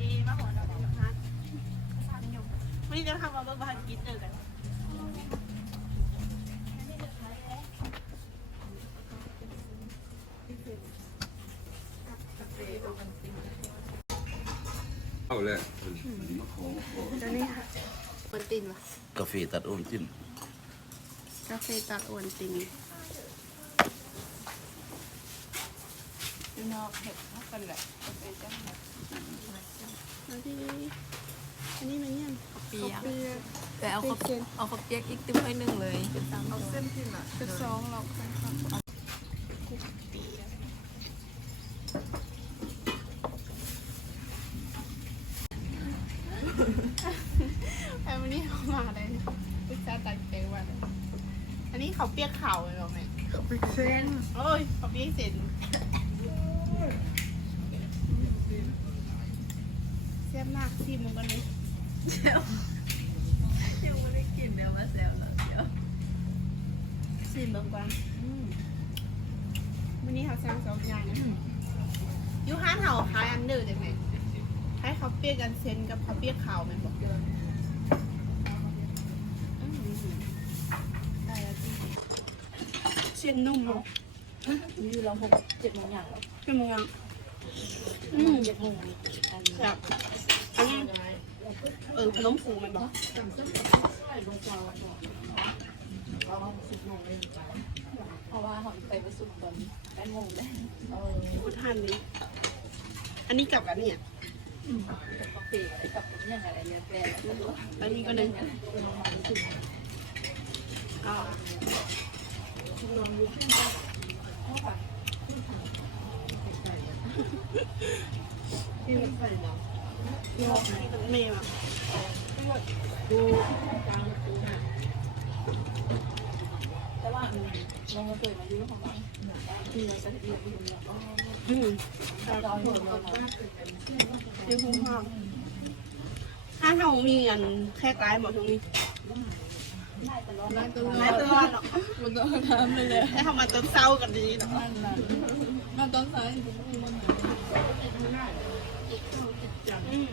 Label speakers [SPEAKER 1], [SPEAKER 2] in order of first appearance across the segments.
[SPEAKER 1] ดีมาหัวเราะกันนะวันนี้จะทำมาเบอร์บานกินเจอกัน
[SPEAKER 2] เอาเลย
[SPEAKER 1] จะนี่ค่ะอวนตินปะ
[SPEAKER 3] กาแฟตัดโวนติ้น
[SPEAKER 1] กาแฟตัดโวนติน
[SPEAKER 4] อยู่นอกเห็ดเท่ากันแหละกาแฟจ้า
[SPEAKER 1] แล้วที่อันนี้มันยัง
[SPEAKER 4] เปียก
[SPEAKER 1] เปียก
[SPEAKER 4] แต่เอาข้าวเอาข้าวเปียกอีกติ้มให้หนึ่งเลยเอาเส้นที่น่ะจะสองเราค่อยครับ
[SPEAKER 1] เปียกไอ้วันนี้เขามาเลยพิซซ่าตัดเปียกวันยอันนี้เขาเปียกเข่าเลยเหรอแม่
[SPEAKER 4] ข้าเปียกเส้น
[SPEAKER 1] โอ้ยเขาเปียกเสร็จแซ่บมากที่มึงกันเลย
[SPEAKER 4] ยังไม่ได้กินเดี๋ยวมาแซวแล้วเดี๋ยว
[SPEAKER 1] ชิมเบิ่งก่อนวันนี้เขาสั่งสองอย่างนะอยูห้านเขาขายอันเดอร์ได้ไหมให้เขาเปียกกันเซนกับเขาเปียกขาวแมันบอกอืมได้แล้วจริงเส้นนุ่มเนาะ
[SPEAKER 4] อยู่เราหกเจ็ดโมงอย่างแล้ว
[SPEAKER 1] เป็นไงอะ อืมแบบอันนี้เออขนมฟูมันบอก
[SPEAKER 4] เพราะว่าเขาไปประสุดตอนแปดโมงเลย
[SPEAKER 1] พูดท่านนี้อันนี้กับอันเนี้ย
[SPEAKER 4] กาแฟกับอย่างไรเนี่ยแปล
[SPEAKER 1] อันนี้ก็หนึ่งาเมย์อะ
[SPEAKER 4] แต่ว่าเราเคยมาอยู่ของเราคือเราจะเรียนอยู่แล้ว
[SPEAKER 1] อืม
[SPEAKER 4] เราหัวเรา
[SPEAKER 1] เดี๋ยวคุ้มห้องถ้าเขามีเงินแค่กลายหมดตรงนี้
[SPEAKER 4] ได้ตลอดได้ตลอด
[SPEAKER 1] ไม่ตลอดหรอก
[SPEAKER 4] มันต้องทำเลยเลย
[SPEAKER 1] ให้เขามาต้นเศร้ากันดีหรอก
[SPEAKER 4] นั่นน่ะมันต้องใช้ผมมีมัน
[SPEAKER 1] อืม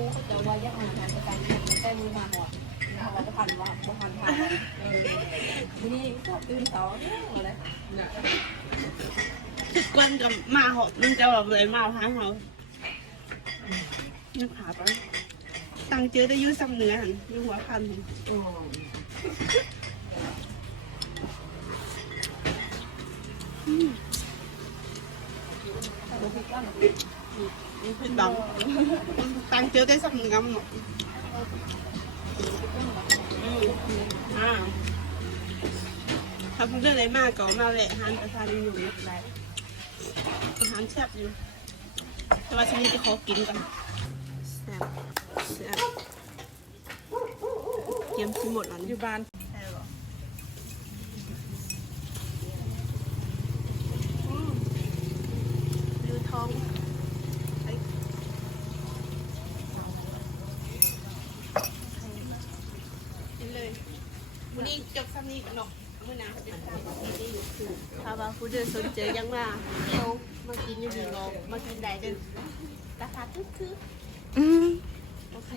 [SPEAKER 4] มูเขาจะว่ายังอ่านงานประกันแต่มูมาหัวเราจะพันว่าบ่พันพันเออนี่ก็ตื่นเช้าเนี่ยอะไร
[SPEAKER 1] ทุกคนกับมาหอบมันจะแบบเลยมาพาเขานี่ขาไปตังเจอได้อยุ่ซ้ำเนื้อหันอยุ่หัวพันหันอืมเป็ นบังตังเจอได้ซ้ำเนื้อมันหมดอืมอ่าถ้าพูดเรื่องอะไรมากก็มาแหละฮันประธานอยู่ไม่เป็นไรอาหารแซ่บอยู่แต่ว่าฉันนี้จะขอกินกันแซ่บแซ่บเกียมชิมหมดแล้ว
[SPEAKER 4] อยู่บ้าน
[SPEAKER 1] ดูทอง นี้จบซ้ำนี้กันเนาะมื้อนะตามประเพณีอยู่คือถ้าว่าผู้เดินสนเจอยังมาเดียวมากินอยู่ดีงอมากินได้เด้อราคาถูกคือืม โอเค